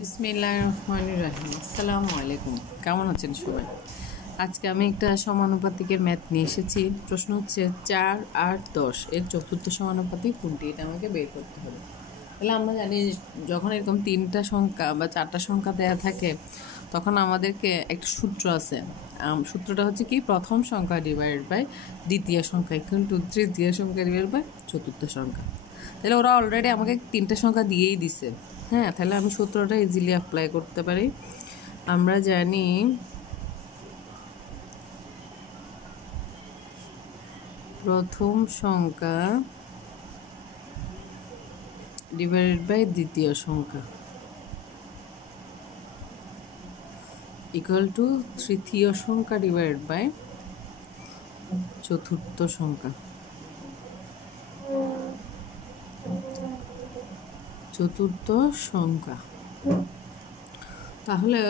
বিসমিল্লাহির রহমানির রহিম। আসসালামু আলাইকুম। কেমন আছেন সবাই? আজকে আমি একটা সমানুপাতিকের ম্যাথ নিয়ে এসেছি। প্রশ্ন হচ্ছে 4, 8, 10 এর চতুর্থ সমানুপাতিক কোনটি, এটা আমাকে বের করতে হবে। তাহলে আমরা জানি যখন এরকম 3টা সংখ্যা বা 4টা সংখ্যা দেয়া থাকে তখন আমাদেরকে একটা সূত্র আছে। সূত্রটা হচ্ছে কি, প্রথম সংখ্যা ডিভাইডেড বাই দ্বিতীয় সংখ্যা কিন্তু তৃতীয় সংখ্যা ডিভাইডেড বাই চতুর্থ সংখ্যা। তাহলে ওরা অলরেডি আমাকে 3টা সংখ্যা দিয়েই দিছে। হ্যাঁ, তাহলে আমি সূত্রটা ইজিলি অ্যাপ্লাই করতে পারি। আমরা জানি প্রথম সংখ্যা ডিভাইডেড বাই দ্বিতীয় সংখ্যা ইকুয়াল টু তৃতীয় সংখ্যা ডিভাইডেড বাই চতুর্থ সংখ্যা। তাহলে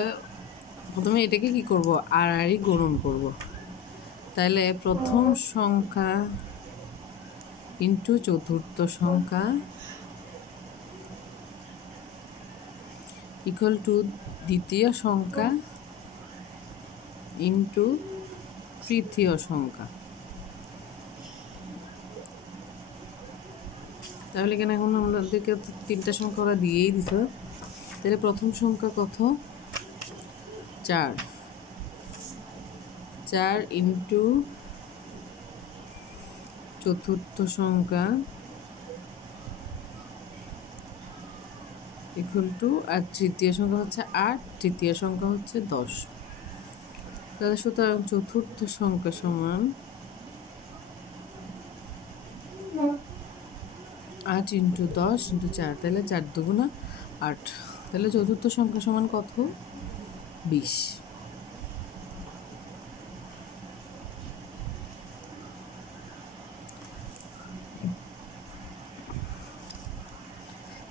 প্রথমে এটাকে কি করব, আর গুণন করব। তাহলে প্রথম সংখ্যা ইন্টু চতুর্থ সংখ্যা ইকুয়াল টু দ্বিতীয় সংখ্যা ইন্টু তৃতীয় সংখ্যা। তাহলে এখানে এখন আমাদেরকে 3টা সংখ্যা ওরা দিয়েই দিত। তাহলে প্রথম সংখ্যা কত? 4 ইন্টু চতুর্থ সংখ্যা ইকুয়াল টু, আর তৃতীয় সংখ্যা হচ্ছে 8, তৃতীয় সংখ্যা হচ্ছে 10। তাহলে সুতরাং চতুর্থ সংখ্যা সমান 8 ইন্টু 10 ইন্টু 4, তাহলে 4 দুগুণা 8। তাহলে চতুর্থ সংখ্যা সমান কত? 20।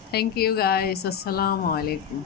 Thank you guys. আসসালামু আলাইকুম।